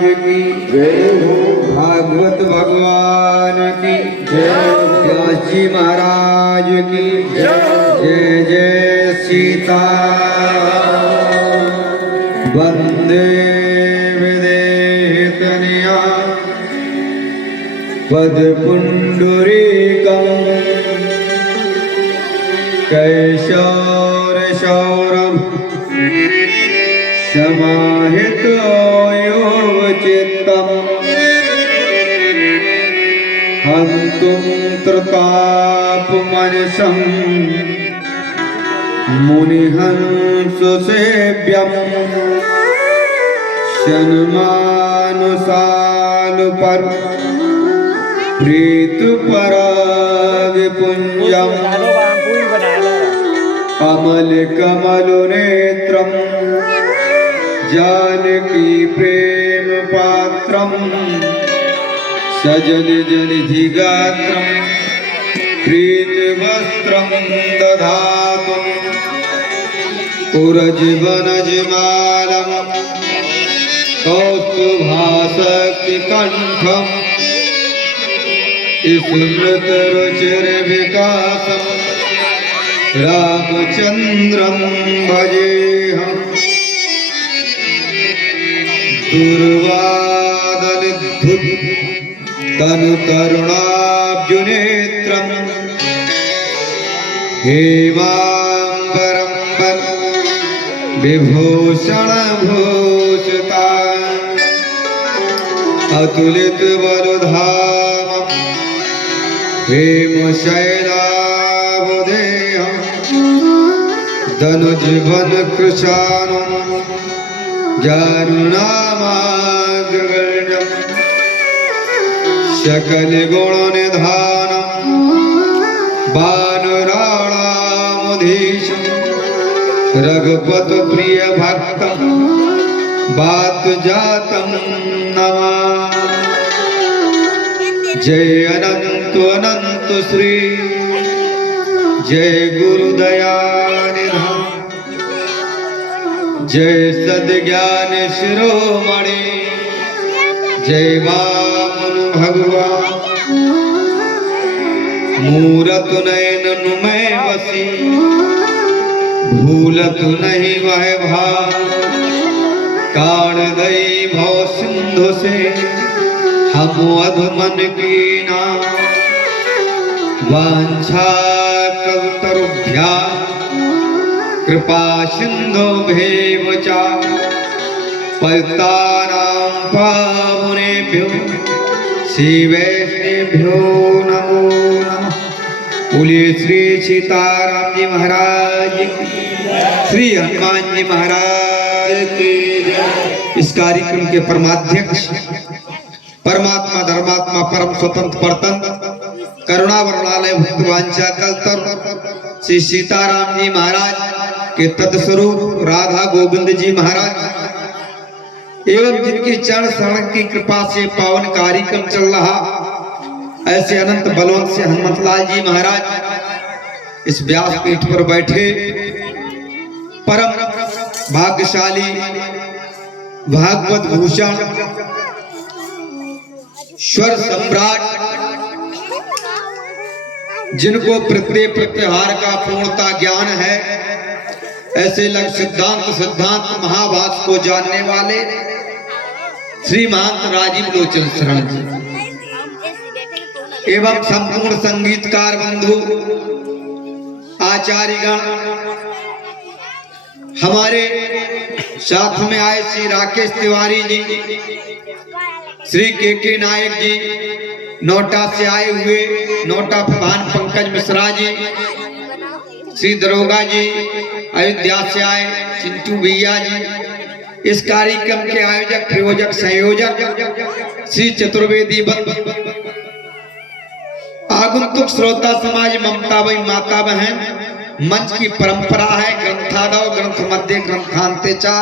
की जय हो। भागवत भगवान की व्यास जी महाराज की जय जय सीता वंदे विदेहतनया पद पुंडरीकं कैशोर सौरभ समाहितो योगचित्तम् हन्तुं त्रतापमनसं मुनिहंससेव्यं शन्मानुसालुपर प्रीतपरागपुञ्जम् कमलकमलनेत्रं जानकी प्रेम पात्रं सजलजनिधिगात्रं प्रीतवस्त्रं दधातुं पुरजवनजमालं कौस्तुभासक्तिकण्ठं स्मृतरुचिरविकासं रामचन्द्रं भजेऽहम् दुर्वादलधुत तनुतरुणाब्जुनेत्रं हेमाम्बरं विभूषणभूषिता अतुलितबलधामं हेमशैलावदेहं धनुजवनकृशानं जानुनामाग्रगण्यं सकलगुणनिधानं वानराणामधीशं रघुपतिप्रियभक्तं वातजातं नमामि। जय अनंत अनंत श्री जय गुरुदयानिधान जय सद्ज्ञान शिरोमणि जय वामन भगवान मूरत नयन में बसी भूलत नहीं वह भाव काण दई भव सिंधु से हम अधमन की नाम वांछा कल्पतरुभ्यां कृपा सिंधु भेव चा पतितानां पावनेभ्यो श्री वैष्णवेभ्यो नमो नमः। बोलिए श्री सीताराम जी महाराज की, श्री हनुमान जी महाराज की। इस कार्यक्रम के परमाध्यक्ष परमात्मा धर्मात्मा परम स्वतंत्र परतंत्र करुणा वरुणालय भक्तवांछा कल्तर श्री सीताराम जी महाराज के तत्स्वरूप राधा गोविंद जी महाराज एवं जिनकी चरण शरण की कृपा से पावन कार्यक्रम चल रहा ऐसे अनंत बलवंत से हनुमतलाल जी महाराज इस व्यासपीठ पर बैठे परम भाग्यशाली भागवत भूषण स्वर सम्राट जिनको प्रत्येक प्रत्याहार का पूर्णता ज्ञान है ऐसे लग सिद्धांत महाभास को जानने वाले श्री महंत राजीव लोचन शरण जी एवं संपूर्ण संगीतकार बंधु आचार्यगण हमारे साथ में आए श्री राकेश तिवारी जी श्री के नायक जी नोटा से आए हुए नोटा प्रधान पंकज मिश्रा जी श्री दरोगा जी अयोध्या से आए चिंटू भैया जी इस कार्यक्रम के आयोजक प्रयोजक संयोजक श्री चतुर्वेदी आगंतुक श्रोता समाज ममता भाई माता बहन मंच की परंपरा है ग्रंथादव ग्रंथ मध्य ग्रंथांते चा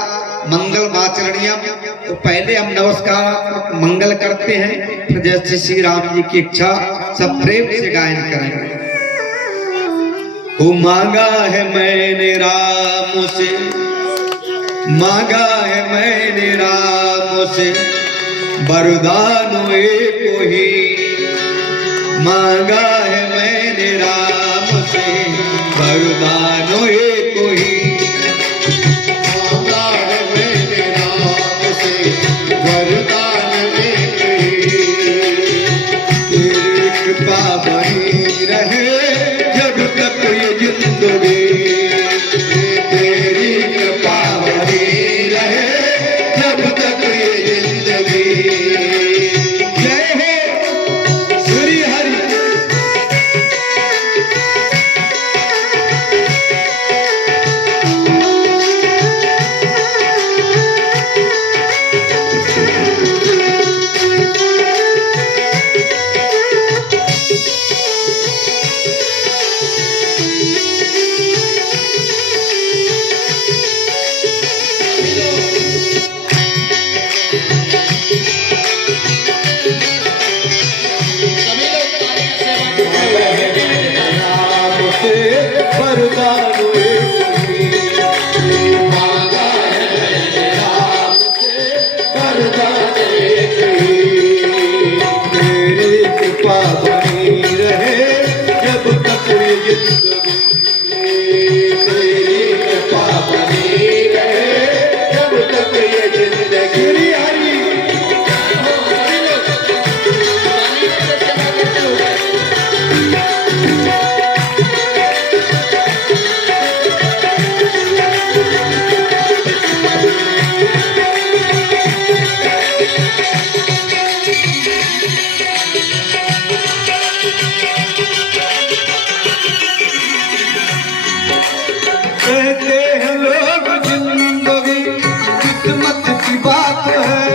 मंगल माचरणीयम। तो पहले हम नमस्कार मंगल करते हैं फिर जैसे श्री राम जी की इच्छा सब प्रेम से गायन करेंगे। मांगा है मैंने राम से, मांगा है मैंने राम से, वरदान एक ही मांगा है मैंने राम से, वरदान एक ही मांगा है मैंने राम से, वरदान एक ही। तेरी कृपा बनी रहे जब तक ये जिंदगी, तेरी कृपा बनी रहे जब तक ये जिंदगी। जय हो श्री हरि। वरदान एक ही मांगा है मैंने राम से, वरदान एक ही। तेरी कृपा बनी रहे जब तक ये जिंदगी, तेरी कृपा बनी रहे जब तक ये जिंदगी। श्री हरि। कहते हैं लोग जिंदगी किस्मत की बात है,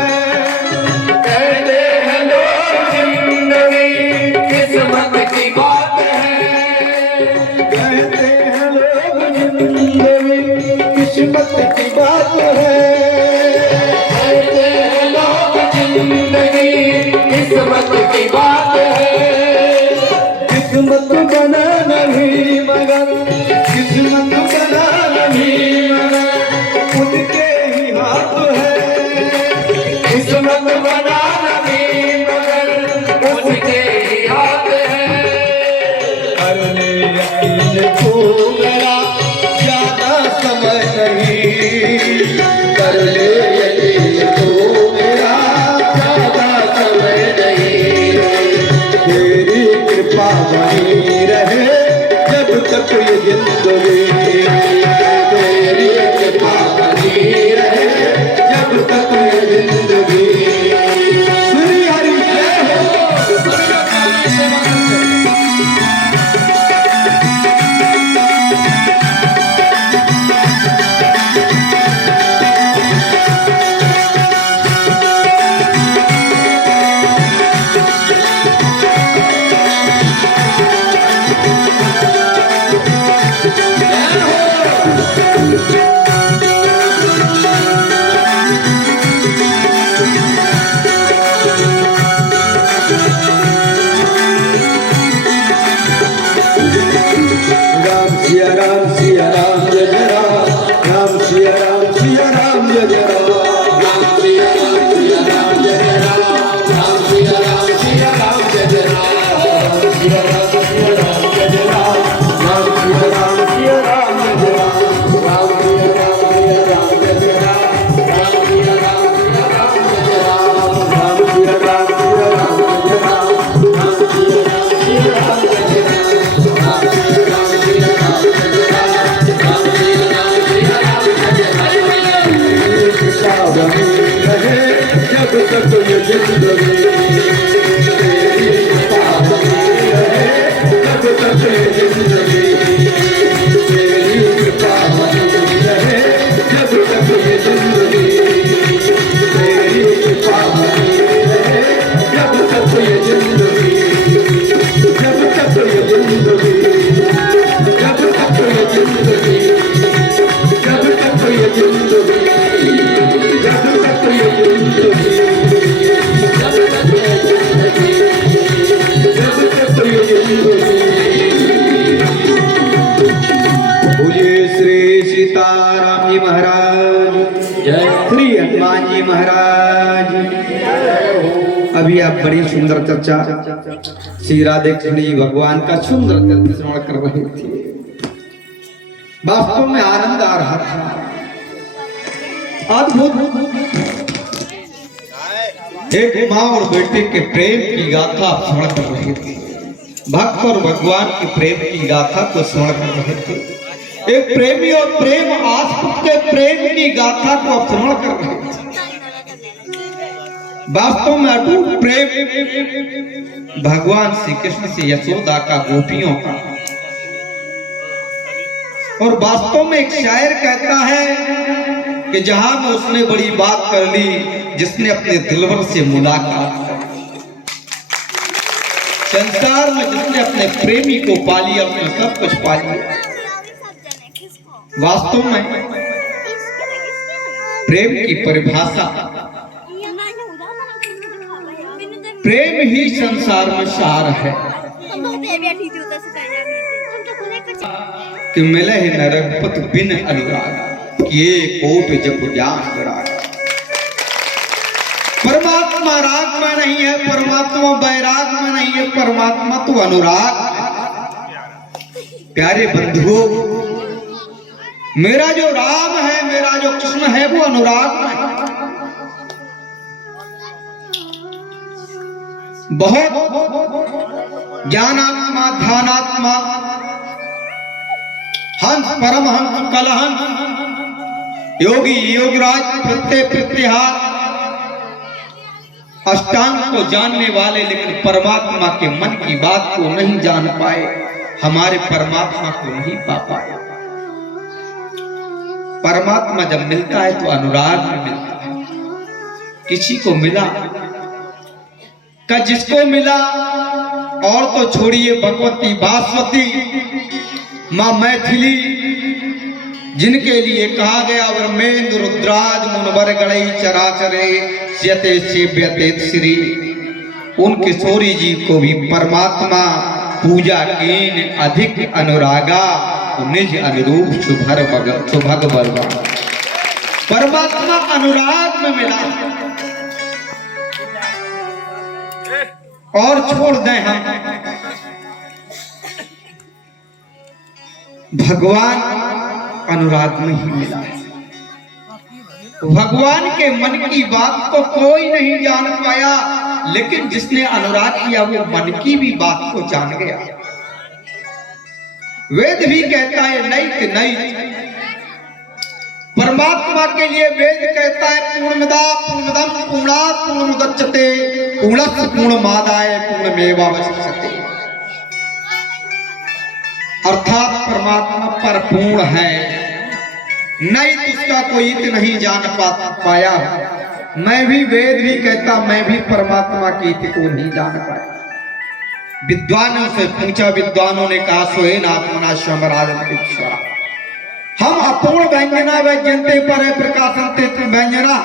कहते हैं लोग जिंदगी किस्मत की बात है। कहते हैं लोग जिंदगी किस्मत की बात है। कहते हैं लोग जिंदगी किस्मत की बात है। किस्मत बना नहीं मगर, किस्मत बना नहीं मगर उनके ही हाथ है। किस्मत बना नहीं मगर उसके ही हाथ है। करने यकीन को मेरा ज्यादा समय नहीं, कर ले यकीन तो मेरा ज्यादा समय नहीं। तेरी कृपा बनी रहे जब तक ये जिंदगी, तेरी कृपा बनी रहे जब तक ये जिंदगी। श्री हरि जय हो। राम सिया राम सिया राम जय जय राम, राम सिया राम जय जय राम। राम सिया राम सिया राम जय जय राम, राम सिया राम सिया राम जय जय राम। सिया राम सिया राम जय जय राम, राम सिया राम सिया राम जय जय राम। राम सिया राम सिया राम जय जय राम, राम सिया राम सिया राम जय जय राम। राम सिया राम सिया राम जय जय राम, राम सिया राम सिया राम जय जय राम, राम सिया राम सिया राम जय जय राम, राम सिया राम सिया राम जय जय राम। तेरी कृपा बनी रहे जब तक ये जिंदगी, तेरी कृपा बनी रहे जब तक ये जिंदगी। तेरी कृपा बनी रहे जब तक ये जिंदगी, तेरी कृपा बनी रहे जब तक ये जिंदगी, जब तक ये जिंदगी, जब तक ये जिंदगी, जब तक ये जिंदगी, जब तक ये जिंदगी, जब तक ये जिंदगी, जब तक ये जिंदगी। बोलिए श्री सीताराम जी महाराज, जय श्री हनुमान जी महाराज। अभी आप बड़ी सुंदर चर्चा श्री राधे कृष्ण जी भगवान का सुंदर चरित्र श्रवण कर रहे थे। वास्तव में आनंद आ रहा था, अद्भुत। एक माँ और बेटे के प्रेम की गाथा आप श्रवण कर रहे थे, भक्त और भगवान के प्रेम की गाथा को श्रवण कर रहे थे। एक प्रेमी और प्रेम आस्पद के प्रेम की गाथा को आप श्रवण कर रहे थे। वास्तव में अटूट प्रेम भगवान श्री कृष्ण से यशोदा का, गोपियों का। और वास्तव में एक शायर कहता है कि जहां में उसने बड़ी बात कर ली, जिसने अपने दिलवर से मुलाकात की। संसार में जिसने अपने प्रेमी को पा लिया, उसने सब कुछ पा लिया। वास्तव में प्रेम की परिभाषा, प्रेम ही संसार में सार है कि मिले न रघुपत बिन अनुराग, किए कोट जप ज्ञान विराग। परमात्मा राग में नहीं है, परमात्मा वैराग में नहीं है, परमात्मा तो अनुराग है। प्यारे बंधुओं, मेरा जो राम है, मेरा जो कृष्ण है, वो अनुराग में है। बहुत ज्ञानात्मा, ध्यानात्मा, हंस परमहंस, कलहंस, योगी योगराज, प्रत्यय प्रत्याहार, अष्टांग को जानने वाले, लेकिन परमात्मा के मन की बात को नहीं जान पाए, हमारे परमात्मा को नहीं पा पाए। परमात्मा जब मिलता है तो अनुराग में मिलता है। किसी को मिला का, जिसको मिला, और तो छोड़िए भगवती बासवती मां मैथिली, जिनके लिए कहा गया ब्रह्मेंद्र रुद्राज मुनवर गणई चराचरे स्यते सेव्यते श्री, उन किशोरी जी को भी परमात्मा पूजा कीन अधिक अनुरागा, निज अनुरूप सुभग बलवा। परमात्मा अनुराग में मिला। और छोड़ दें हम, भगवान अनुराग में ही मिला है। भगवान के मन की बात को कोई नहीं जान पाया, लेकिन जिसने अनुराग किया वो मन की भी बात को जान गया। वेद भी कहता है नैत नैत, परमात्मा के लिए वेद कहता है पूर्णमदा पूर्णमदम पूर्णात् पूर्णमुदच्यते पूर्णस्य पूर्णमादाय पूर्णमेवावशिष्यते। अर्थात परमात्मा परिपूर्ण है, नहीं तो उसका कोई इत नहीं जान पाया। मैं भी वेद भी कहता, मैं भी परमात्मा की इत को नहीं जान पाया। विद्वानों से पूछा, विद्वानों ने कहा सोएन आत्मना स्वमराजन, हम अपूर्ण व्यंजना व्यंजनते पर प्रकाशनते व्यंजना,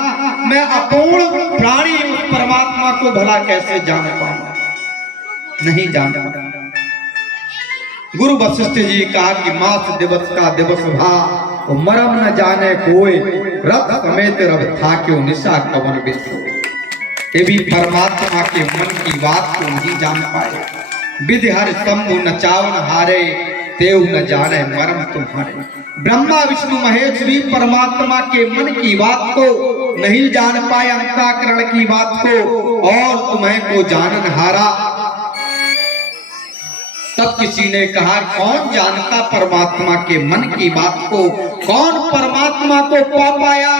मैं अपूर्ण प्राणी उस परमात्मा को भला कैसे जान पाऊंगा, नहीं जान पाऊंगा। गुरु वशिष्ठ जी कहा कि मास दिवस का दिवस भा, मरम न जाने कोई, रथ समेत रब था क्यों निशा कवन बिसो। ये भी परमात्मा के मन की बात को नहीं जान पाए। विधि हर शंभु न चावन हारे, तेव न जाने मरम तुम्हारे। ब्रह्मा विष्णु महेश भी परमात्मा के मन की बात को नहीं जान पाए, अंतःकरण की बात को, और तुम्हें को जानन हारा। तब किसी ने कहा कौन जानता परमात्मा के मन की बात को, कौन परमात्मा को पा पाया।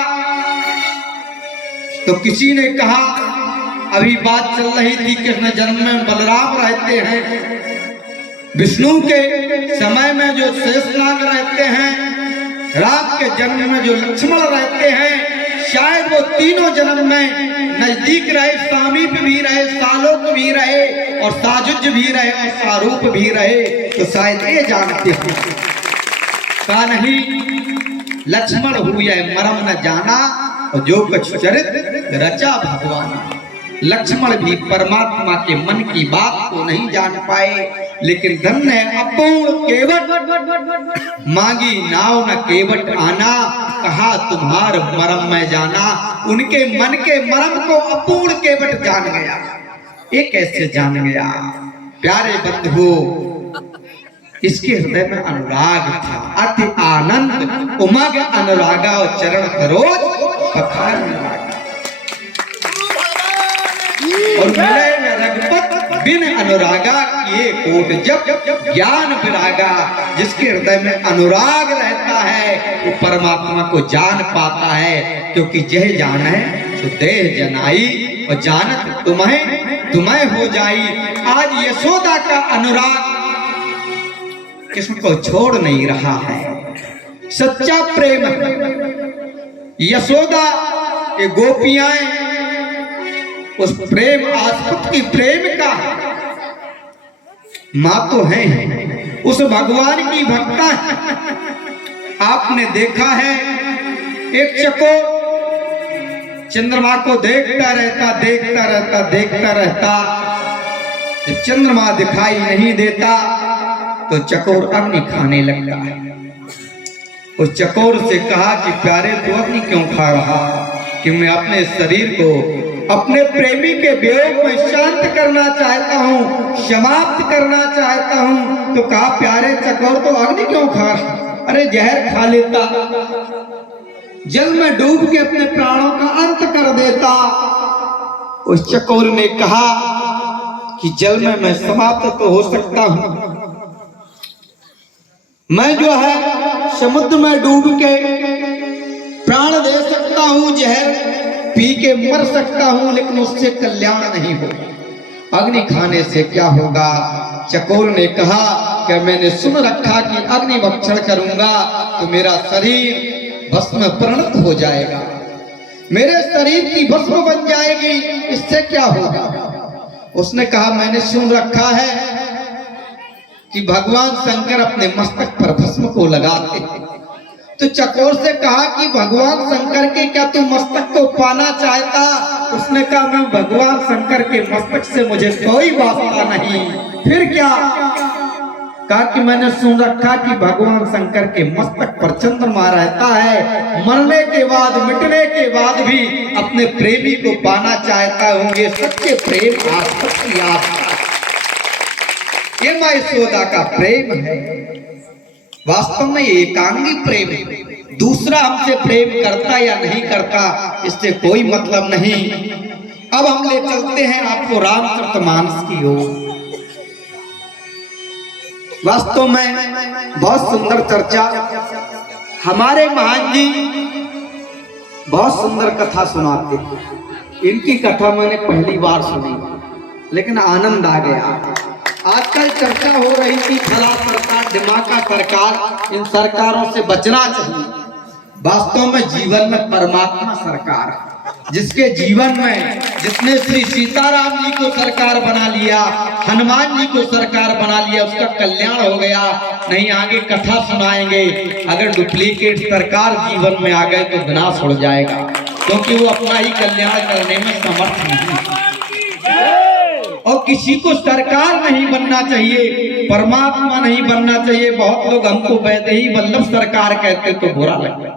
तो किसी ने कहा, अभी बात चल रही थी कृष्ण जन्म में बलराम रहते हैं, विष्णु के समय में जो शेषनाग रहते हैं, राम के जन्म में जो लक्ष्मण रहते हैं, शायद वो तीनों जन्म में नजदीक रहे, सामीप भी रहे, सालोक भी रहे, और साजुज भी रहे, और सारूप भी रहे। तो शायद ये जानते हो का नहीं, लक्ष्मण हुए मरम न जाना, और जो कुछ चरित्र रचा भगवान। लक्ष्मण भी परमात्मा के मन की बात को नहीं जान पाए, लेकिन धन्य है अपूर्ण केवट, मांगी नाव न केवट आना, कहा तुम्हार मरम मैं जाना। उनके मन के मरम को अपूर्ण केवट जान गया। ये कैसे जान गया? प्यारे बंधु, इसके हृदय में अनुराग था, अति आनंद उमग अनुरागा और चरण सरोज पखार अनुरागा। और मिले में रघुपत बिन अनुरागा किए कोट जप ज्ञान विरागा। जिसके हृदय में अनुराग रहता है वो परमात्मा को जान पाता है, क्योंकि जह जान है तो देह जनाई और जानत तुम्हें हो जाई। आज यशोदा का अनुराग किसको छोड़ नहीं रहा है, सच्चा प्रेम। यशोदा ये गोपियां उस प्रेम आस्पद की प्रेम का मां तो है, उस भगवान की भक्ता है। आपने देखा है एक चकोर चंद्रमा को देखता रहता, जब चंद्रमा दिखाई नहीं देता तो चकोर अग्नि खाने लगता है। उस चकोर से कहा कि प्यारे तू अग्नि क्यों खा रहा? कि मैं अपने शरीर को अपने प्रेमी के वियोग में शांत करना चाहता हूँ, समाप्त करना चाहता हूँ। तो कहा प्यारे चकोर तो अग्नि क्यों खा रहा? अरे जहर खा लेता, जल में डूब के अपने प्राणों का अंत कर देता। उस चकोर ने कहा कि जल में मैं समाप्त तो हो सकता हूँ, मैं जो है समुद्र में डूब के प्राण दे सकता हूँ, जहर पी के मर सकता हूँ, लेकिन उससे कल्याण नहीं होगा। अग्नि खाने से क्या होगा? चकोर ने कहा कि मैंने सुन रखा कि अग्नि भक्षण करूंगा तो मेरा शरीर भस्म में परिणत हो जाएगा, मेरे शरीर की भस्म बन जाएगी, इससे क्या होगा? उसने कहा मैंने सुन रखा है कि भगवान शंकर अपने मस्तक पर भस्म को लगाते हैं। तो चकोर से कहा कि भगवान शंकर के क्या तू मस्तक को पाना चाहता? उसने कहा मैं भगवान शंकर के मस्तक से मुझे कोई वास्ता नहीं। फिर क्या? कहा कि मैंने सुन रखा कि भगवान शंकर के मस्तक पर चंद्रमा रहता है, मरने के बाद मिटने के बाद भी अपने प्रेमी को पाना चाहता हूँ। ये सच्चे प्रेम ये मां यशोदा का प्रेम है। वास्तव में एकांगी प्रेम है। दूसरा हमसे प्रेम करता या नहीं करता इससे कोई मतलब नहीं। अब हम ले चलते हैं आपको रामचरितमानस की ओर। वास्तव में बहुत सुंदर चर्चा, हमारे महान जी बहुत सुंदर कथा सुनाते हैं। इनकी कथा मैंने पहली बार सुनी, लेकिन आनंद आ गया। आजकल चर्चा हो रही थी फला सरकार, दिमागा सरकार, इन सरकारों से बचना चाहिए। वास्तव में जीवन में परमात्मा सरकार, जिसके जीवन में जिसने श्री सीताराम जी को सरकार बना लिया, हनुमान जी को सरकार बना लिया, उसका कल्याण हो गया। नहीं आगे कथा सुनाएंगे, अगर डुप्लीकेट सरकार जीवन में आ गए तो विनाश हो जाएगा, क्योंकि वो अपना ही कल्याण करने में समर्थ नहीं। और किसी को सरकार नहीं बनना चाहिए, परमात्मा नहीं बनना चाहिए। बहुत लोग हमको वैदेही वल्लभ सरकार कहते तो बुरा लगता है।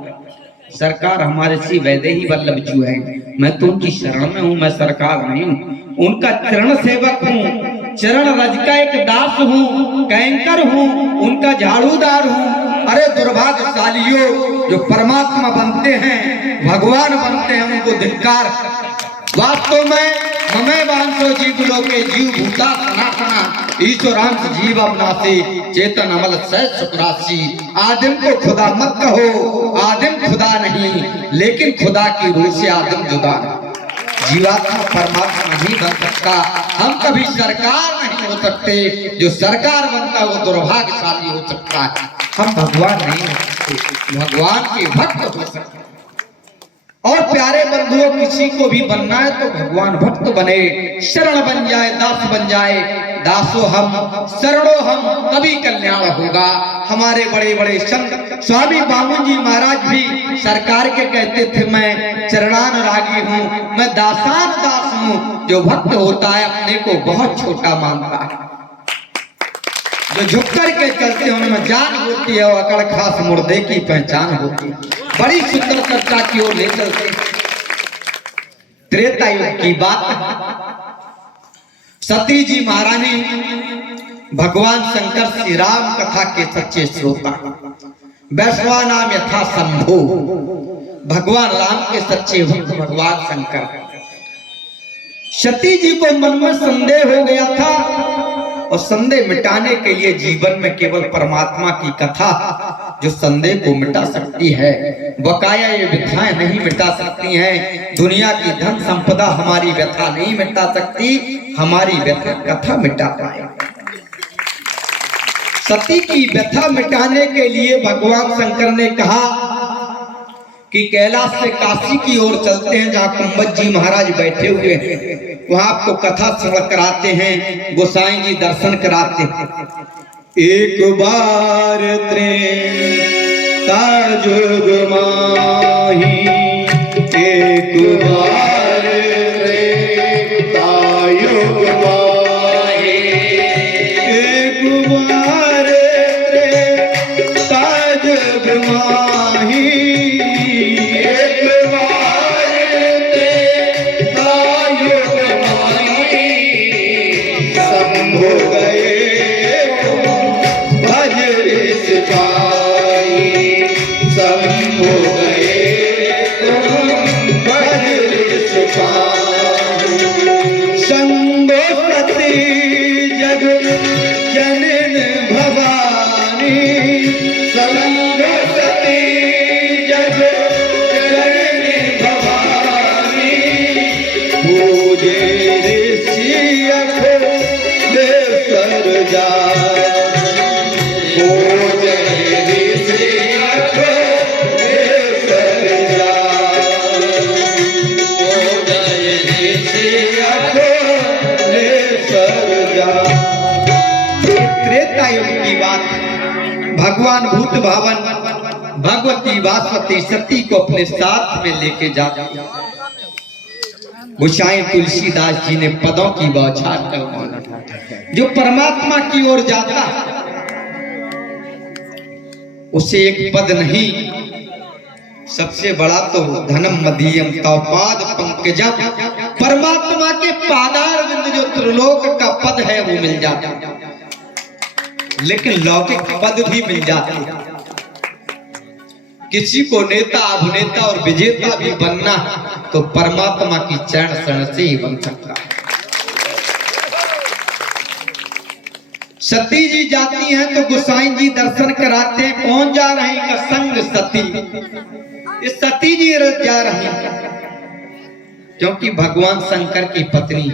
सरकार हमारे श्री वैदेही वल्लभ जी है, मैं तो उनकी शरण में हूँ, मैं सरकार नहीं हूँ, उनका चरण सेवक हूँ, चरण रज का एक दास हूँ, कैंकर हूँ, उनका झाड़ूदार हूँ। अरे दुर्भाग्यशालियों जो परमात्मा बनते हैं, भगवान बनते हैं, उनको धिक्कार। वास्तव में ममे वांसो जीव लोके जीव भूता सनातना ईश्वरांश जीव अवनाशी चेतन अमल सहज सुखराशि। आदम को खुदा मत कहो, आदम खुदा नहीं, लेकिन खुदा की रूह से आदम जुदा नहीं। जीवात्मा परमात्मा नहीं बन सकता। हम कभी सरकार नहीं हो सकते, जो सरकार बनता वो दुर्भाग्यशाली हो सकता है। हम भगवान नहीं हो सकते, भगवान के भक्त हो सकते। और प्यारे बंधुओं, किसी को भी बनना है तो भगवान भक्त बने, शरण बन जाए, दास बन जाए। दासो हम शरणो हम, तभी कल्याण होगा। हमारे बड़े बड़े संत स्वामी बामन जी महाराज भी सरकार के कहते थे मैं चरणानुरागी हूँ, मैं दासान दास हूँ। जो भक्त होता है अपने को बहुत छोटा मानता है। जो झुक कर के चलते हैं उनमें जान होती है, और अकड़ खास मुर्दे की पहचान होती है। बड़ी सुंदर चर्चा की ओर ले चलते हैं। त्रेता युग की बात। सती जी महारानी भगवान शंकर श्री राम कथा के सच्चे श्रोता, वैष्णवा नाम यथा शंभो, भगवान राम के सच्चे भक्त भगवान शंकर। सती जी को मन में संदेह हो गया था, और संदेह मिटाने के लिए जीवन में केवल परमात्मा की कथा जो संदेह को मिटा सकती है, बकाया ये व्यथाएं नहीं मिटा सकती हैं। दुनिया की धन संपदा हमारी व्यथा नहीं मिटा सकती, हमारी व्यथा कथा मिटा पाए। सती की व्यथा मिटाने के लिए भगवान शंकर ने कहा कि कैलाश से काशी की ओर चलते हैं, जहाँ कुंभज जी महाराज बैठे हुए हैं, वहां आपको कथा श्रवण कराते हैं, गोसाई जी दर्शन कराते हैं। एक बार त्रेता जुग माही, एक बार त्रेता युग माही, एक बार त्रेता जुग माही, भगवान भूत भावन भगवती वासवती सती को अपने साथ में लेके जाते। गोसाई तुलसीदास जी ने पदों की बौछार कर, जो परमात्मा की ओर जाता उसे एक पद नहीं, सबसे बड़ा तो धनम मदीयम तवपाद पंकजम, परमात्मा के पादार बिंद जो त्रिलोक का पद है वो मिल जाता, लेकिन लौकिक पद भी मिल जाते। किसी को नेता अभिनेता और विजेता भी बनना तो परमात्मा की चरण शरण से ही बन सकता है। सती जी जाती हैं तो गोसाई जी दर्शन कराते हैं। कौन जा रहे हैं? का संग सती, ये सती जी जा रही हैं, क्योंकि भगवान शंकर की पत्नी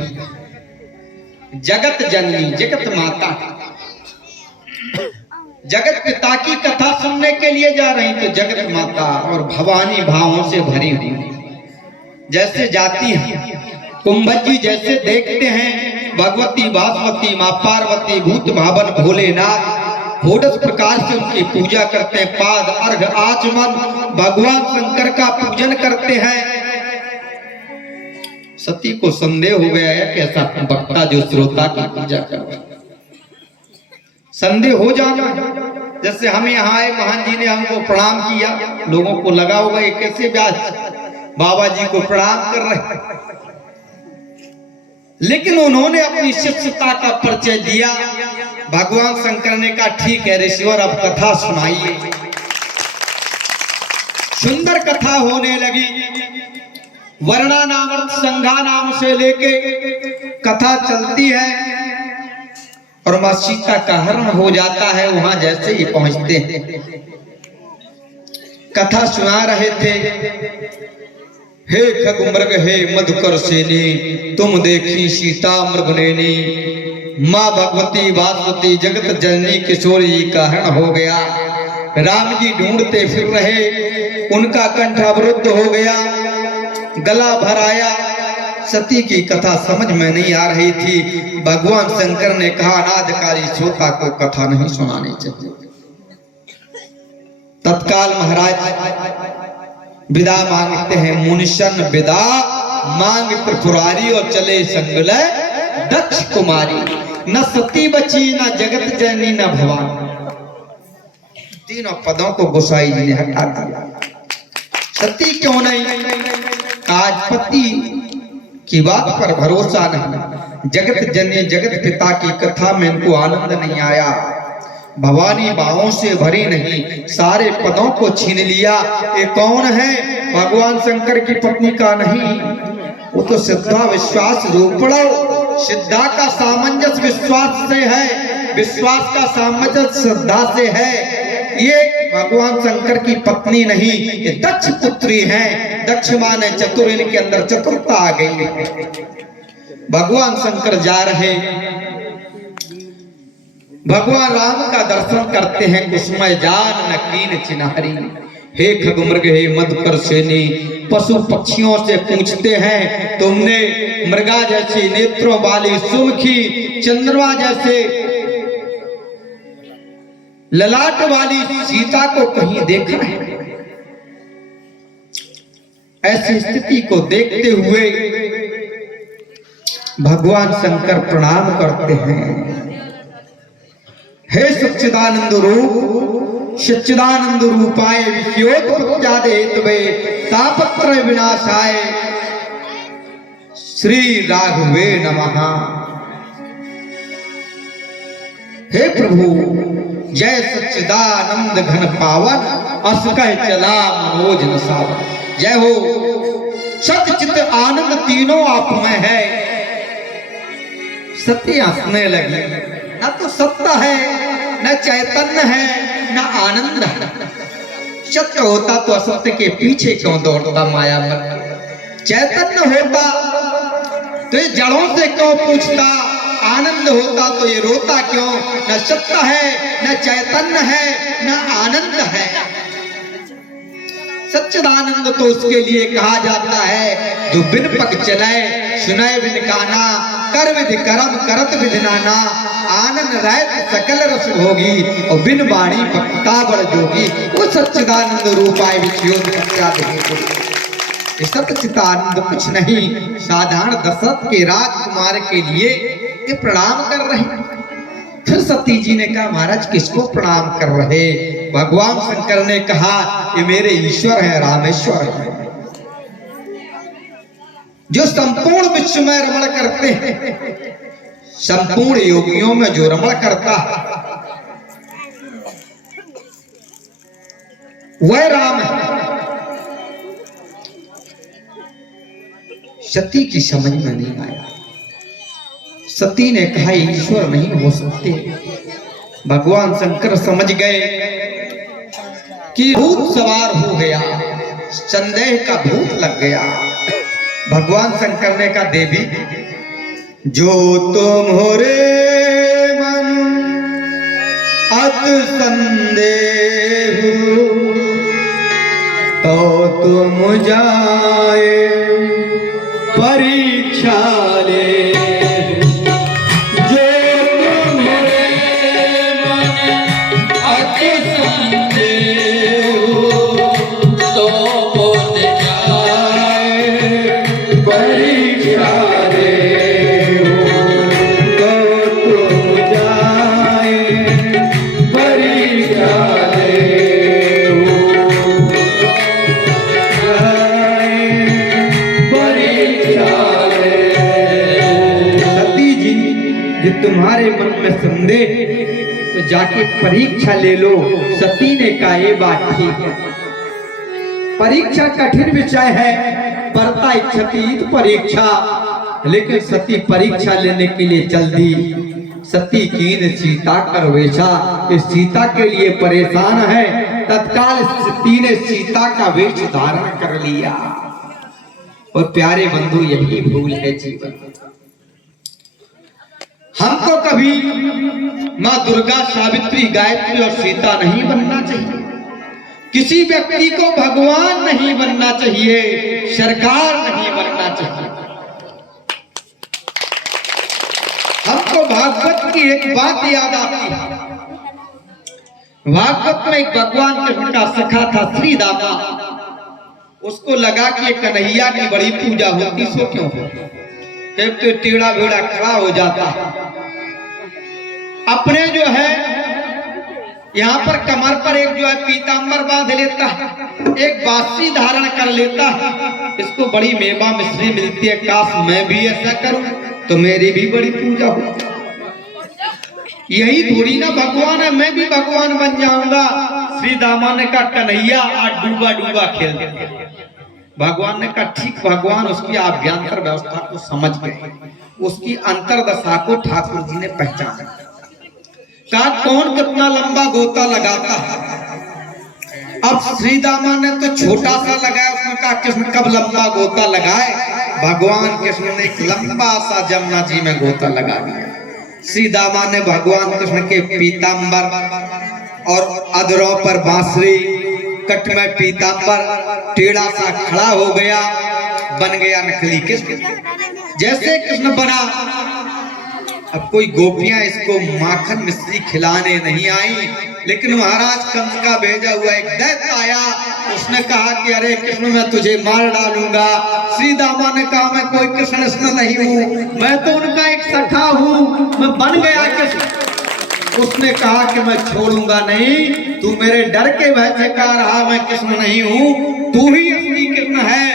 जगत जननी जगत माता, जगत पिता की कथा सुनने के लिए जा रही, तो जगत माता और भवानी भावों से भरी हुई जैसे जाती हैं। कुंभज जी जैसे देखते हैं भगवती वासवती माँ पार्वती भूत भावन भोलेनाथ होडस प्रकार से उनकी पूजा करते हैं, पाद अर्घ आचमन भगवान शंकर का पूजन करते हैं। सती को संदेह हो गया है कि ऐसा वक्ता जो श्रोता की पूजा कर रहा है, संदेह हो जाना। जैसे हम यहाँ आए, महान जी ने हमको प्रणाम किया, लोगों को लगा होगा ये कैसे व्यास बाबा जी को प्रणाम कर रहे, लेकिन उन्होंने अपनी शिष्यता का परिचय दिया। भगवान शंकर ने कहा ठीक है ऋषिवर, अब कथा सुनाइए। सुंदर कथा होने लगी। वर्णा नाम अर्थ संघा नाम से लेके कथा चलती है और मां सीता का हरण हो जाता है। वहां जैसे ही पहुंचते हैं, कथा सुना रहे थे। हे खगमृग हे मधुकर सेनी, तुम देखी सीता मृगनेनी, माँ भगवती वासवती जगत जननी किशोरी का हरण हो गया। राम जी ढूंढते फिर रहे, उनका कंठ अवरुद्ध हो गया, गला भर आया। सती की कथा समझ में नहीं आ रही थी। भगवान शंकर ने कहा अनादकारी श्रोता को कथा नहीं सुनानी चाहिए। तत्काल महाराज विदा मांगते हैं, मुनिशन विदा मांग त्रिपुरारी और चले संगल दक्ष कुमारी। न सती बची, न जगत जननी, न भवानी। तीनों पदों को गोसाई जी ने हटा दिया। सती क्यों नहीं? आज पति की बात पर भरोसा नहीं, जगत जननी जगत पिता की कथा में इनको आनंद नहीं आया, भवानी बाहों से भरी नहीं, सारे पदों को छीन लिया। ये कौन है? भगवान शंकर की पत्नी का नहीं, वो तो सिद्धा विश्वास रूपड़ो। सिद्धा का सामंजस्य विश्वास से है, विश्वास का सामंजस्य श्रद्धा से है। ये भगवान शंकर की पत्नी नहीं, ये दक्ष पुत्री है। दक्ष माने चतुर, इनके अंदर चतुरता आ गई है। भगवान शंकर जा रहे, भगवान राम का दर्शन करते हैं। कुसुमय जान न कीन चिन्हारी, हे खगमृग हे मधुकर सेनी। पशु पक्षियों से पूछते हैं, तुमने मृगा जैसी नेत्रों वाली सुमुखी, चंद्रमा जैसे ललाट वाली सीता को कहीं देखा है? ऐसी स्थिति को देखते हुए भगवान शंकर प्रणाम करते हैं। हे सच्चिदानंद रूप, सच्चिदानंद रूपाय विश्वोत्पत्त्यादि हेतवे तापत्रय विनाशाय श्री राघवे नमः। हे प्रभु, जय सच्चिदानंद घन पावन, अस कह चला मनोज न सावन। जय हो, सत्य चित्त आनंद तीनों आप में है। सत्य हंसने लगी, न तो सत्ता है, न चैतन्य है, न आनंद है। सत्य होता तो असत्य के पीछे क्यों दौड़ता माया में? चैतन्य होता तो ये जड़ों से क्यों पूछता? आनंद होता तो ये रोता क्यों? न सत्ता है, न चैतन्य है, न आनंद है। सच्चिदानंद तो उसके लिए कहा जाता है जो बिन पग चले, सुनय बिन गाना, कर विधि करम करत विधि नाना, आनंद रहत सकल रस भोगी, और बिन वाणी भक्ता बड़ जोगी। वो सच्चिदानंद रूपाय विश्वोत्पत्त्यादि हेतवे। सच्चिदानंद कुछ नहीं, साधारण दशरथ के राजकुमार के लिए ये प्रणाम कर रहे हैं। फिर सती जी ने कहा, महाराज किसको प्रणाम कर रहे? भगवान शंकर ने कहा, ये मेरे ईश्वर है, रामेश्वर है, जो संपूर्ण विश्व में रमण करते हैं। संपूर्ण योगियों में जो रमण करता है वह राम है। सती की समझ में नहीं आया। सती ने कहा, ईश्वर नहीं हो सकते। भगवान शंकर समझ गए कि भूत सवार हो गया, संदेह का भूत लग गया। भगवान शंकर ने कहा, देवी जो तुम्हारे मन अत संदेह तो तुम जाए परीक्षा ले। तुम्हारे मन में संदेह तो जाके परीक्षा ले लो। सती ने कहा, ये बात ठीक है, परीक्षा कठिन विषय है, परता इच्छति परीक्षा। लेकिन सती परीक्षा लेने के लिए चल दी। सती कीन सीता कर वेशा, इस सीता के लिए परेशान है। तत्काल सती ने सीता का वेश धारण कर लिया। और प्यारे बंधु, यही भूल है जीवन। हमको कभी माँ दुर्गा, सावित्री, गायत्री और सीता नहीं बनना चाहिए। किसी व्यक्ति को भगवान नहीं बनना चाहिए, सरकार नहीं बनना चाहिए। हमको भागवत की एक बात याद आती है। भागवत में एक भगवान कृष्ण का सखा था, श्री दामा। उसको लगा कि कन्हैया की बड़ी पूजा होती, सो क्यों हो? जब तो टेढ़ा भेड़ा खड़ा हो जाता है, अपने जो है यहाँ पर कमर पर एक जो है पीतांबर बांध लेता है, एक बासी धारण कर लेता है। इसको बड़ी मेवा मिश्री मिलती है। काश मैं भी ऐसा करूं तो मेरी भी बड़ी पूजा हो। यही थोड़ी ना भगवान है, मैं भी भगवान बन जाऊंगा। श्री दामा ने कहा कन्हैया आज डूबा डूबा खेल। भगवान ने कहा ठीक। भगवान उसकी आभ्यंतर व्यवस्था को समझ गए, उसकी अंतरदशा को ठाकुर जी ने पहचाना। कहा कौन कितना लंबा गोता लगाता है। अब श्री दामा ने तो छोटा सा लगाया, उसने कहा कृष्ण कब लंबा गोता लगाए। भगवान कृष्ण ने एक लंबा सा जमुना जी में गोता लगा दिया। श्री दामा ने भगवान कृष्ण के पीतांबर और अधरों पर बांसुरी, कट में पीतांबर टेढ़ा सा खड़ा हो गया, बन गया नकली कृष्ण। जैसे कृष्ण बना, अब कोई गोपियां इसको माखन मिश्री खिलाने नहीं आई, लेकिन महाराज कंस का भेजा हुआ एक दैत्य आया। उसने कहा कि अरे कृष्ण मैं तुझे मार डालूंगा। श्री दामा ने कहा मैं कोई कृष्ण नहीं हूँ, मैं तो उनका एक सखा हूँ, मैं बन गया कृष्ण। उसने कहा कि मैं छोड़ूंगा नहीं, तू मेरे डर के भय से कह रहा मैं कृष्ण नहीं हूँ, तू ही असली कृष्ण है।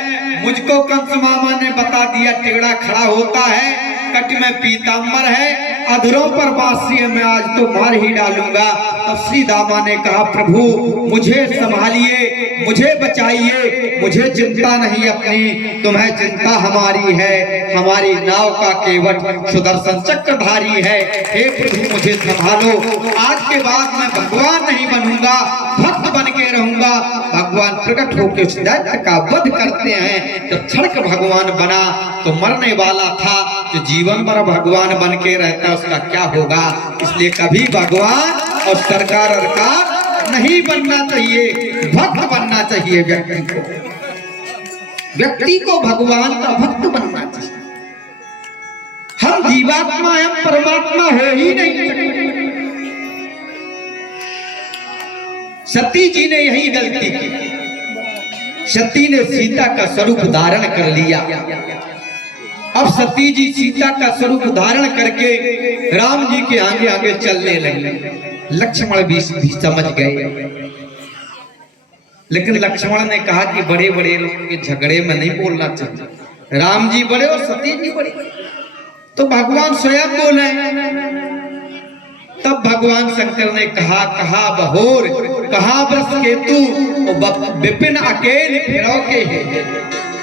मुझको कंस मामा ने बता दिया टेढ़ा खड़ा होता है, कट में पीतांबर है, अधरों पर बांसी है, मैं आज तो मार ही डालूंगा। तब श्री दामा ने कहा प्रभु मुझे संभालिए, मुझे बचाइए, मुझे चिंता नहीं अपनी, तुम्हें चिंता हमारी है। हमारी नाव का केवट सुदर्शन चक्रधारी है। हे प्रभु मुझे संभालो, आज के बाद मैं भगवान नहीं बनूंगा, भक्त बन के रहूंगा। भगवान प्रकट होकर उस दैत्य का वध करते हैं। जब क्षणक भगवान बना तो मरने वाला था, जो जीवन भर भगवान बन के रहता है उसका क्या होगा। इसलिए कभी भगवान और सरकार नहीं बनना चाहिए, भक्त बनना चाहिए। व्यक्ति को भगवान का भक्त बनना चाहिए। हम जीवात्मा हम परमात्मा हो ही नहीं सकते। सती जी ने यही गलती की। सती ने सीता का स्वरूप धारण कर लिया। अब सती जी सीता का स्वरूप धारण करके राम जी के आगे आगे चलने लगे। लक्ष्मण भी समझ गए, लेकिन लक्ष्मण ने कहा कि बड़े बड़े लोगों के झगड़े में नहीं बोलना चाहिए। राम जी बड़े और सती जी बड़ी, तो भगवान स्वयं बोले। तब भगवान शंकर ने कहा कहा बहोर, कहा वृष केतु, विपिन अकेले फिरो के है।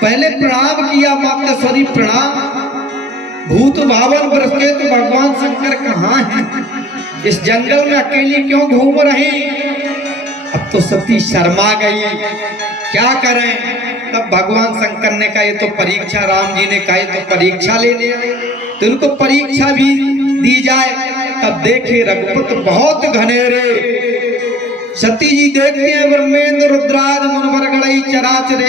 पहले प्रणाम किया मातेश्वरी प्रणाम। भूत भावन वृष केतु भगवान शंकर कहाँ हैं, इस जंगल में अकेली क्यों घूम रही। अब तो सती शर्मा गई, क्या करें। तब भगवान शंकर ने कहा ये तो परीक्षा, राम जी ने कहा ये तो परीक्षा लेने आए, तो उनको परीक्षा भी दी जाए। तब देखे रघुपत बहुत घनेरे। सती जी देखते हैं ब्रह्मेंद्र रुद्राज मुनवर गणई चराचरे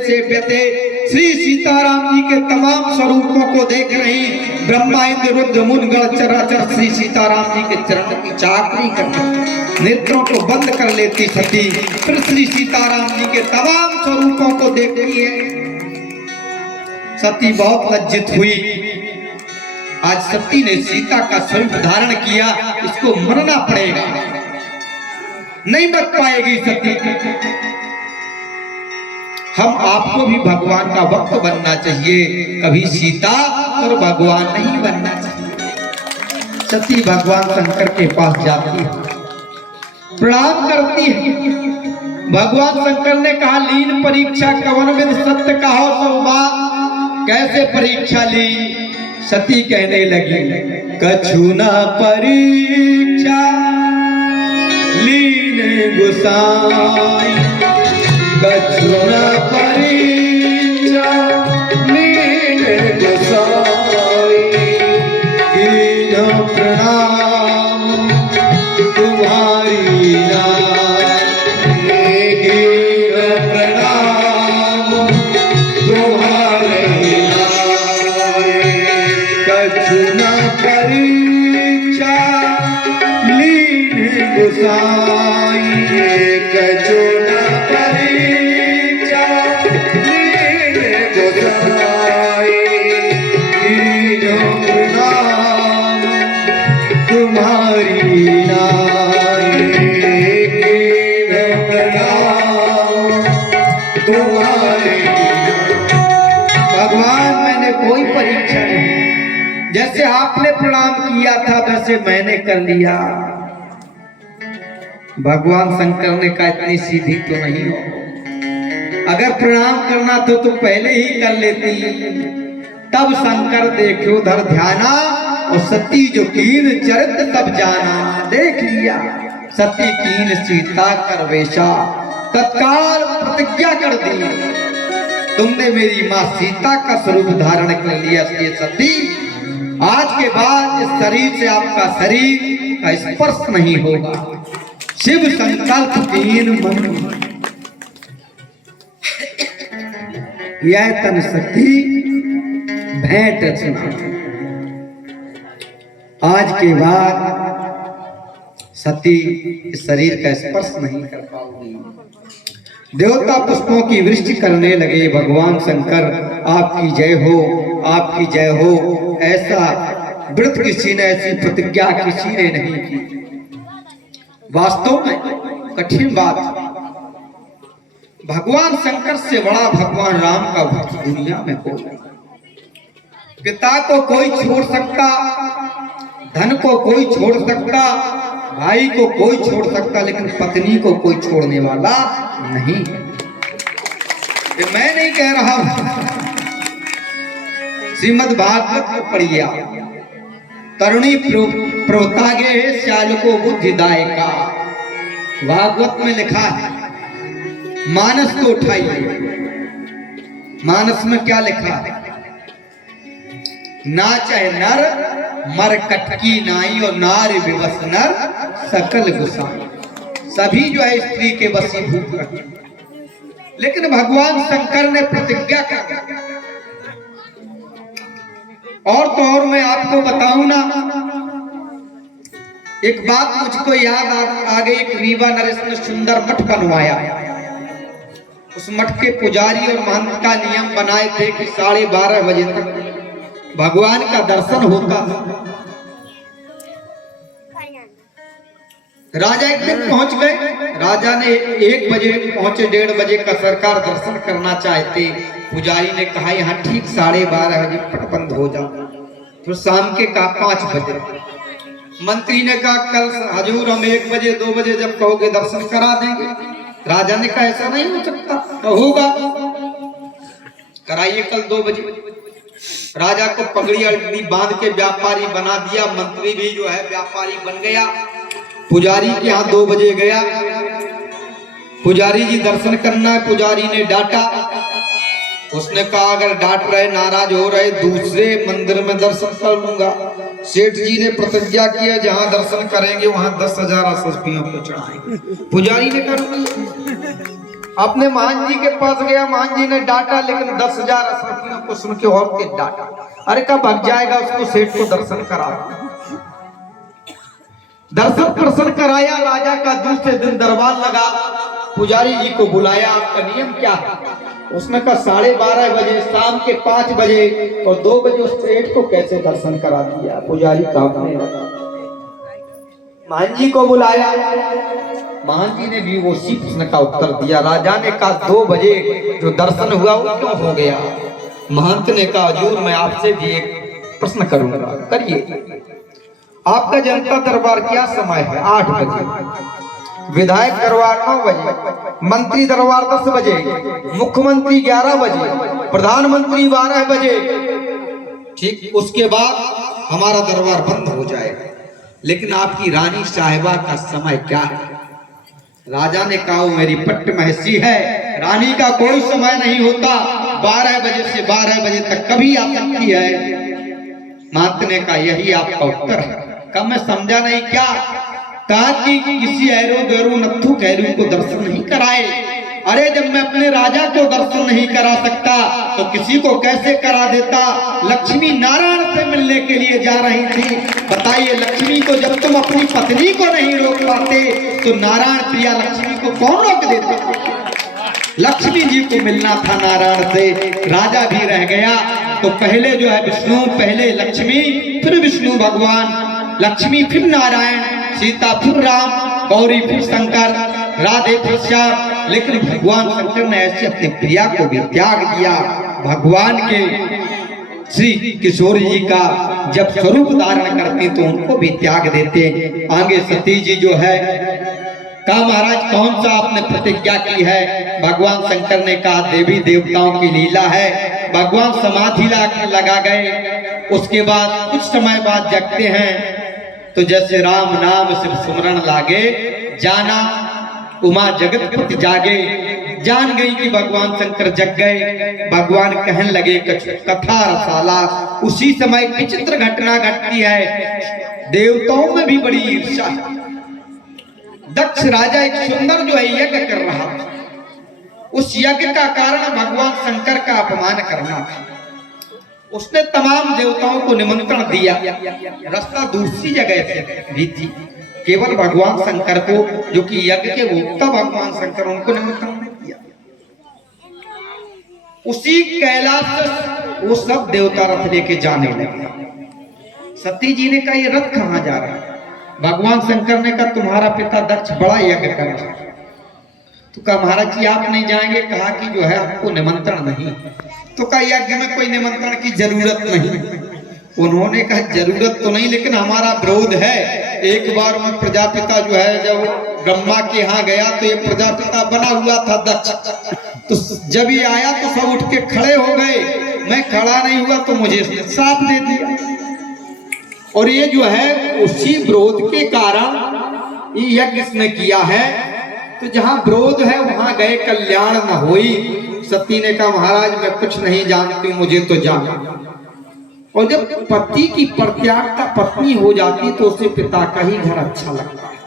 सेव्यते। श्री सीताराम जी के तमाम स्वरूपों को देख रही। ब्रह्मा इंद्र रुद्र मुनगण चराचर श्री सीताराम जी के चरण की चाकरी करती, नेत्रों को बंद कर लेती सती। फिर श्री सीताराम जी के तमाम स्वरूपों को देखती है। सती बहुत लज्जित हुई। आज सती ने सीता का स्वरूप धारण किया, इसको मरना पड़ेगा, नहीं बच पाएगी सती। हम आपको भी भगवान का भक्त बनना चाहिए, कभी सीता और भगवान नहीं बनना चाहिए। सती भगवान शंकर के पास जाती है, प्रणाम करती है। भगवान शंकर ने कहा लीन परीक्षा कवन विद सत्य कहो सब बात। कैसे परीक्षा ली। सती कहने लगी कछु न परीक्षा लीन गुसाई, कछु न परीक्षा लीन गुसाई। कीनो प्रणाम तुम्हारी नाय, कीनो प्रणाम तुम्हारी नाय। कछु न परीक्षा लीन गुसाई, कछु न परीक्षा लीन गुसाई। कीनो प्रणाम तुम्हारी जैसे आपने प्रणाम किया था वैसे मैंने कर लिया। भगवान शंकर ने कहा इतनी सीधी तो नहीं हो, अगर प्रणाम करना तो पहले ही कर लेती। तब शंकर देखो उधर ध्याना और सती जो कीन चरित तब जाना। देख लिया सती कीन सीता कर वेशा, तत्काल प्रतिज्ञा कर दी, तुमने मेरी मां सीता का स्वरूप धारण कर लिया। ये सती आज के बाद इस शरीर से आपका शरीर का स्पर्श नहीं होगा। शिव संकल्प कीन मन, यह तन सती भेंट रचना। आज के बाद सती इस शरीर का स्पर्श नहीं कर पाओगी। देवता पुष्पों की वृष्टि करने लगे। भगवान शंकर आपकी जय हो, आपकी जय हो। ऐसा व्रत किसी ने, ऐसी प्रतिज्ञा किसी ने नहीं की। वास्तव में कठिन बात। भगवान शंकर से बड़ा भगवान राम का भक्त दुनिया में कोई नहीं। पिता को कोई छोड़ सकता, धन को कोई छोड़ सकता, भाई को कोई छोड़ सकता, लेकिन पत्नी को कोई छोड़ने वाला नहीं। ये मैं नहीं कह रहा हूं, श्रीमद् भागवत में पढ़िया। तरुणी प्रोतागे श्याल को बुद्धिदायका, भागवत में लिखा है। मानस को उठाइए, मानस में क्या लिखा है? ना चाहे नर मर कटकी नाई और नार विवश नर सकल गुसाई। सभी जो है स्त्री के वशीभूत रहे, लेकिन भगवान शंकर ने प्रतिज्ञा कर। और तो और मैं आपको बताऊं ना, एक बात मुझको याद आ गई। एक रीवा नरेश ने सुंदर मठ बनवाया। उस मठ के पुजारी और महंत का नियम बनाए थे कि 12:30 बजे तक भगवान का दर्शन होता। राजा एक दिन पहुंच गए। राजा ने 1 बजे पहुंचे, 1:30 बजे का सरकार दर्शन करना चाहते। पुजारी ने कहा यहाँ ठीक 12:30 बजे पट बंद हो जाओ। फिर शाम के कहा 5 बजे। मंत्री ने कहा कल हजूर हम 1 बजे 2 बजे जब कहोगे दर्शन करा देंगे। राजा ने कहा ऐसा नहीं हो सकता, तो होगा, कराइए कल 2 बजे। राजा को पगड़ी अड़गड़ी बांध के व्यापारी बना दिया। मंत्री भी जो है व्यापारी बन गया। पुजारी के यहाँ 2 बजे गया। पुजारी जी दर्शन करना है। पुजारी ने डांटा। उसने कहा अगर डांट रहे, नाराज हो रहे, दूसरे मंदिर में दर्शन कर लूंगा। सेठ जी ने प्रतिज्ञा किया जहां दर्शन करेंगे वहां 10,000 अशस्पियों को चढ़ाएंगे। पुजारी ने कहा अपने महान जी के पास गया। महान जी ने डांटा, लेकिन 10,000 अशस्पियों को सुन के और के डांटा। अरे कब भाग जाएगा, उसको सेठ को दर्शन करा। दर्शन कराया। राजा का दूसरे दिन दरबार लगा। पुजारी जी को बुलाया, आपका नियम क्या है? उसने कहा 12:30 बजे, शाम के 5 बजे और 2 बजे उस सेठ को कैसे दर्शन करा दिया? पुजारी कांपने लगा। महान जी को बुलाया। महान जी ने भी वो उसी प्रश्न का उत्तर दिया। राजा ने कहा 2 बजे जो दर्शन हुआ वो क्यों हो गया? महंत ने कहा हजूर मैं आपसे भी एक प्रश्न करूंगा, करिए। आपका जनता दरबार क्या समय है? 8 बजे। विधायक दरबार 9 बजे, मंत्री दरबार 10 बजे, मुख्यमंत्री 11 बजे, प्रधानमंत्री 12 बजे। ठीक, उसके बाद हमारा दरबार बंद हो जाएगा। लेकिन आपकी रानी साहिबा का समय क्या है? राजा ने कहा वो मेरी पट्ट महसी है, रानी का कोई समय नहीं होता। 12 बजे से 12 बजे तक कभी आ सकती है। महंत ने कहा यही आपका उत्तर है। कब मैं समझा नहीं क्या? कहा कि किसी ऐरो गैरो नत्थु खैरू को दर्शन नहीं कराए। अरे जब मैं अपने राजा को दर्शन नहीं करा सकता तो किसी को कैसे करा देता? लक्ष्मी नारायण से मिलने के लिए जा रही थी। बताइए लक्ष्मी को जब तुम अपनी पत्नी को नहीं रोक पाते तो नारायण प्रिया लक्ष्मी को कौन रोक देता? लक्ष्मी जी को मिलना था नारायण से। राजा भी रह गया। तो पहले जो है विष्णु, पहले लक्ष्मी, फिर विष्णु भगवान, लक्ष्मी फिर नारायण, सीता फिर राम, गौरी फिर शंकर, राधे फिर श्याम। लेकिन भगवान शंकर ने ऐसे अपनी प्रिया को भी त्याग दिया। भगवान के श्री किशोर जी का जब स्वरूप धारण करते तो उनको भी त्याग देते। आगे सती जी जो है कहा महाराज कौन सा आपने प्रतिज्ञा की है? भगवान शंकर ने कहा देवी देवताओं की लीला है। भगवान समाधि लगा गए। उसके बाद कुछ समय बाद जगते हैं तो जैसे राम नाम सिर्फ सुमरण लागे जाना, उमा जगतपति जागे। जान गई कि भगवान शंकर जग गए। भगवान कहने लगे कथा रसाला। उसी समय विचित्र घटना घटती है। देवताओं में भी बड़ी ईर्ष्या है। दक्ष राजा एक सुंदर जो है यज्ञ कर रहा था। उस यज्ञ का कारण भगवान शंकर का अपमान करना था। उसने तमाम देवताओं को निमंत्रण दिया। रास्ता दूसरी जगह से भी थी। केवल भगवान शंकर को, जो कि यज्ञ के भोक्ता भगवान शंकर, उनको निमंत्रण नहीं दिया। उसी कैलाश से वो सब देवता रथ लेके जाने लगे। सती जी ने कहा ये रथ कहाँ जा रहा है? भगवान शंकर ने कहा तुम्हारा पिता दक्ष बड़ा यज्ञ कर रहा है। तो कहा महाराज जी आप नहीं जाएंगे? कहा कि जो है आपको निमंत्रण नहीं। तो कहा यज्ञ में कोई निमंत्रण की जरूरत नहीं। उन्होंने कहा जरूरत तो नहीं, लेकिन हमारा विरोध है। एक बार मैं प्रजापिता जो है जब ब्रह्मा के यहाँ गया तो ये प्रजापिता बना हुआ था दक्ष। तो जब ये आया तो सब उठ के खड़े हो गए। मैं खड़ा नहीं हुआ तो मुझे श्राप दे दिया। और ये जो है उसी विरोध के कारण ये यज्ञ इसने किया है। तो जहां विरोध है वहां गए कल्याण न होई। सती ने कहा महाराज मैं कुछ नहीं जानती, मुझे तो जाना। और जब पति की परित्यागता पत्नी हो जाती तो उसे पिता का ही घर अच्छा लगता है।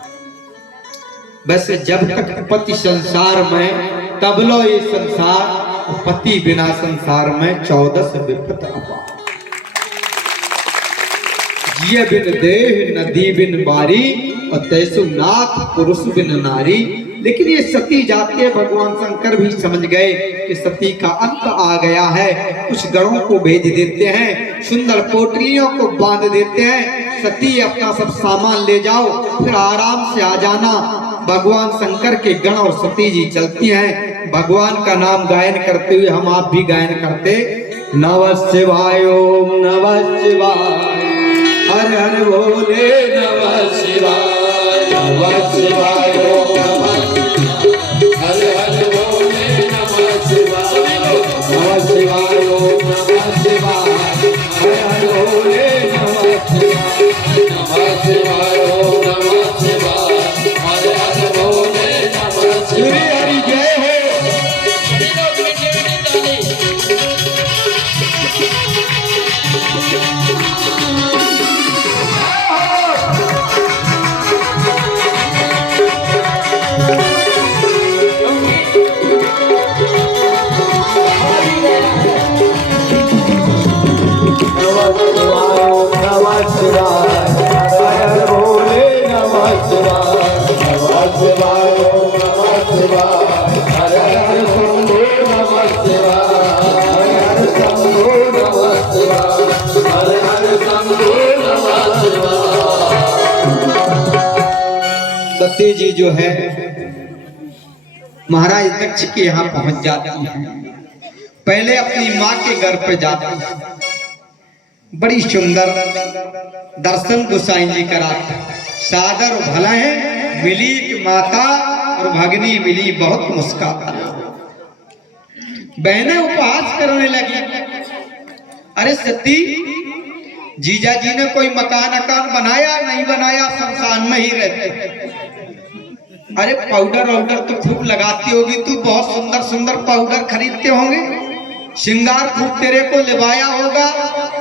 वैसे जब तक पति संसार में तब लो ये संसार, पति बिना संसार में 14 विपत अपार। जिय बिन देह नदी बिन बारी, और तैसु नाथ पुरुष बिन नारी। लेकिन ये सती जाती है। भगवान शंकर भी समझ गए कि सती का अंत आ गया है। कुछ गणों को भेज देते हैं, सुंदर पोटरियों को बांध देते हैं। सती अपना सब सामान ले जाओ, फिर आराम से आ जाना। भगवान शंकर के गण और सती जी चलती हैं। भगवान का नाम गायन करते हुए हम आप भी गायन करते। नमः शिवाय ओम नमः शिवाय, हर हर बोले नमः शिवाय, नमः शिवाय ओम नमः हर हर बोले नमः शिवाय, नमः शिवाय ओम नमः शिवाय, हर हर बोले नमः शिवाय, नमः शिवाय ओम नमः शिवाय, हर हर बोले नमः शिवाय। हरि जय हो। सती जी जो है महाराज दक्ष के यहाँ पहुंच जाती है। पहले अपनी माँ के घर पे जाती है। बड़ी सुंदर दर्शन गोसाई जी कराते। सादर भला है मिली एक माता और भगनी मिली बहुत मुस्काता। बहनें उपहास करने लगी। अरे सती जीजा जी ने कोई मकान बनाया नहीं बनाया, शमशान में ही रहते। अरे पाउडर वाउडर तो खूब लगाती होगी तू, बहुत सुंदर सुंदर पाउडर खरीदते होंगे, श्रृंगार खूब तेरे को लिवाया होगा,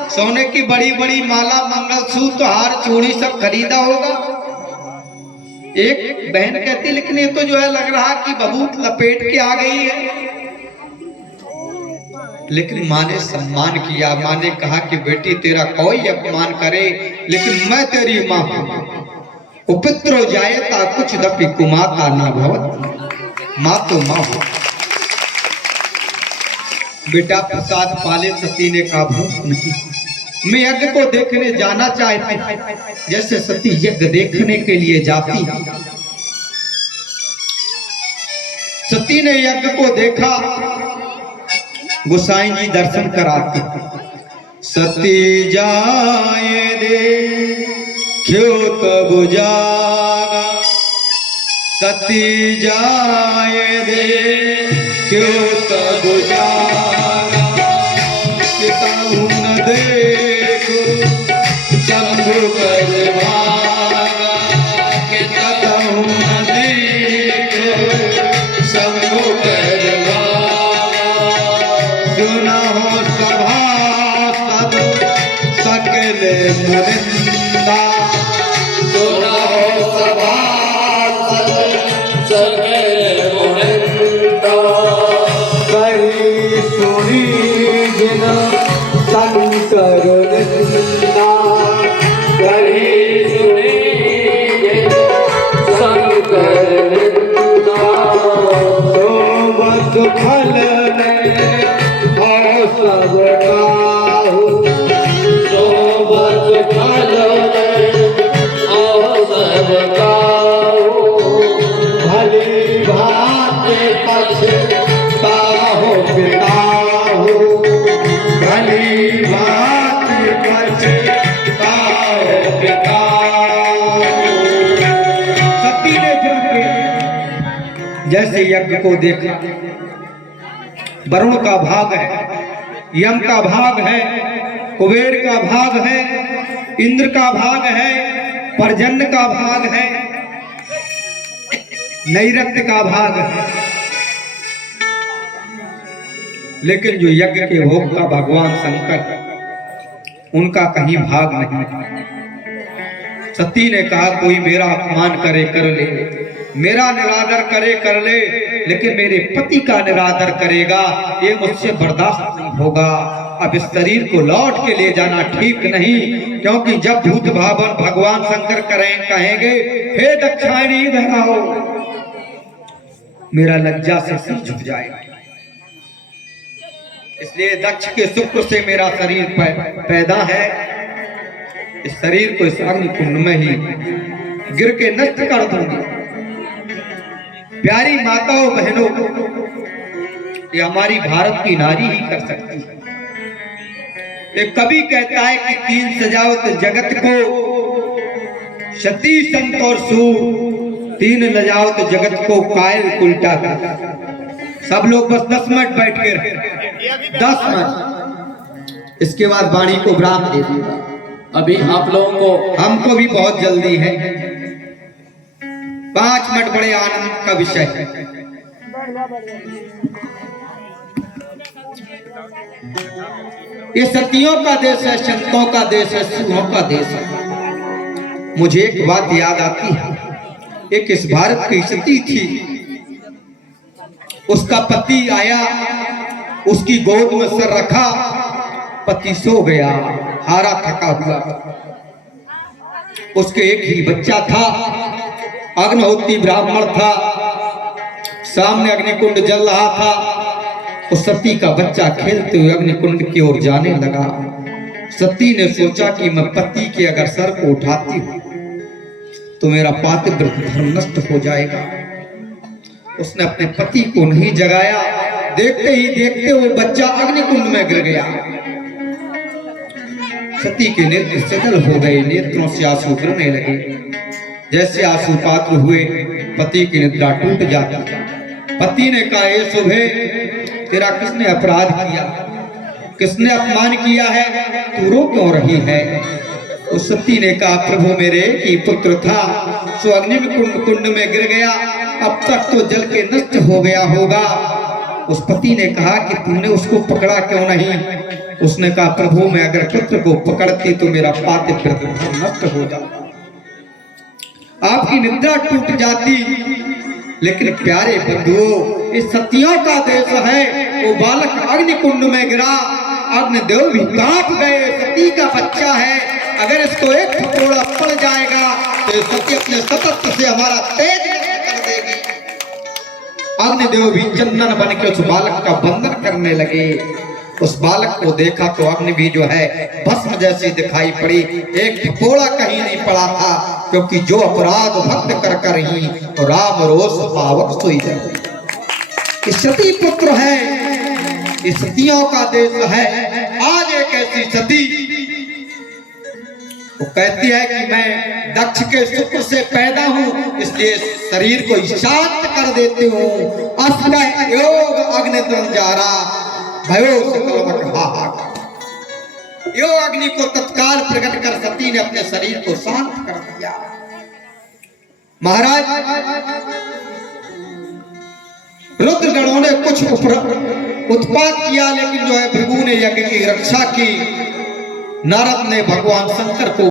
सोने की बड़ी बड़ी माला मंगलसूत्र हार चूड़ी सब खरीदा होगा। एक बहन कहती लेकिन ये तो जो है लग रहा कि बबूत लपेट के आ गई है। लेकिन माँ ने सम्मान किया। माँ ने कहा कि बेटी तेरा कोई अपमान करे लेकिन मैं तेरी माँ हूं। उपित्रो जायता कुछ दपि कुमाता ना भवत। माँ तो माँ हो। बेटा प्रसाद पाले। सती ने कहा भूख नहीं, मैं यज्ञ को देखने जाना चाहती। जैसे सती यज्ञ देखने के लिए जाती, सती ने यज्ञ को देखा। गोसाई जी दर्शन कराते। सती जाए दे क्यों तब जागा, सती जाए दे क्यों तब जागा, किताहू न देखो शंभु कर भागा, किताहू न देखो शंभु कर भागा, सुना हो सभा सब सकल मुनिंदा, सुना हो सभा सकल मुनिंदा, कही सुनी जिन शंकर निंदा, कही सुनी शंकर निंदा, सोमत फल ने और सब काहू, सोमत फल और सब काहू, भली भात पछताहो पिताहू, भली भात पछताहो पिताहू। सती ने जाके जैसे यज्ञ को देखा, वरुण का भाग है, यम का भाग है, कुबेर का भाग है, इंद्र का भाग है, पर्जन्य का भाग है, नैऋत्य का भाग है, लेकिन जो यज्ञ के भोग का भगवान शंकर, उनका कहीं भाग नहीं। सती ने कहा कोई मेरा अपमान करे कर ले, मेरा निरादर करे कर ले, लेकिन मेरे पति का निरादर करेगा ये मुझसे बर्दाश्त नहीं होगा। अब इस शरीर को लौट के ले जाना ठीक नहीं, क्योंकि जब भूत भावन भगवान शंकर कहेंगे हे दक्षायणी इधर आओ, मेरा लज्जा से सिर झुक जाएगा। इसलिए दक्ष के शुक्र से मेरा शरीर पैदा है, इस शरीर को इस अग्नि कुंड में ही गिर के नष्ट कर दूंगी। प्यारी माताओं बहनों, ये हमारी भारत की नारी ही कर सकती है। एक कवि कहता है कि तीन सजावट जगत को, सती संत और सूर, तीन लजावत जगत को कायल उल्टा कर। सब लोग बस 10 मिनट बैठ के रहे, 10 मिनट, इसके बाद वाणी को विराम दे दिएगा। अभी आप लोगों को, हमको भी बहुत जल्दी है, 5 मिनट बड़े आनंद का विषय है। ये सतियों का देश है, संतों का देश है, सिंहों का देश है। मुझे एक बात याद आती है, एक इस भारत की सती थी, उसका पति आया, उसकी गोद में सर रखा, पति सो गया, हारा थका हुआ। उसके एक ही बच्चा था, अग्निहोत्री ब्राह्मण था, सामने अग्निकुंड जल रहा था। उस सती का बच्चा खेलते हुए अग्निकुंड की ओर जाने लगा। सती ने सोचा कि मैं पति के अगर सर को उठाती हूं तो मेरा पातिव्रत्य धर्म नष्ट हो जाएगा। उसने अपने पति को नहीं जगाया, देखते ही देखते वो बच्चा अग्निकुंड में गिर गया। सती के नेत्र सजल हो गए, नेत्रों से आंसू गिरने लगे। जैसे आंसू पात्र हुए, पति की निद्रा टूट जाती। पति ने कहा, ये सुबह तेरा किसने अपराध किया, किसने अपमान किया है, तू रो क्यों रही है? उस सती ने कहा, प्रभु मेरे की पुत्र था, सो अग्नि कुंड में गिर गया, अब तक तो जल के नष्ट हो गया होगा। उस पति ने कहा कि तूने उसको पकड़ा क्यों नहीं? उसने कहा, प्रभु मैं अगर पुत्र को पकड़ती तो मेरा पातिव्रत्य धर्म नष्ट हो जाता, आपकी निद्रा टूट जाती। लेकिन प्यारे बंधुओं, इस सतियों का देश है। वो बालक अग्निकुंड में गिरा, अग्निदेव भी कांप गए। सती का बच्चा है, अगर इसको एक थोड़ा पड़ जाएगा तो सती अपने सतत से हमारा तेज कर देगी। अग्निदेव भी चंदन बन के उस बालक का बंधन करने लगे। उस बालक को देखा तो अग्नि भी जो है भस्म जैसी दिखाई पड़ी, एक थोड़ा कहीं नहीं पड़ा था, क्योंकि जो अपराध भक्त कर कर ही तो राम रोष पावक सोई जाए। सती पुत्र है, इस सतियों का देश है। आज एक ऐसी सती वो कहती है कि मैं दक्ष के शुक्र से पैदा हूं, इसलिए शरीर को शांत कर देती हूं। अस्त्र योग अग्नि द्वंजारा भयो सकल हाहाकार। योग अग्नि को तत्काल प्रकट कर सती ने अपने शरीर को शांत कर दिया। महाराज रुद्रगणों ने कुछ उत्पात किया, लेकिन जो है भृगु ने यज्ञ की रक्षा की। नारद ने भगवान शंकर को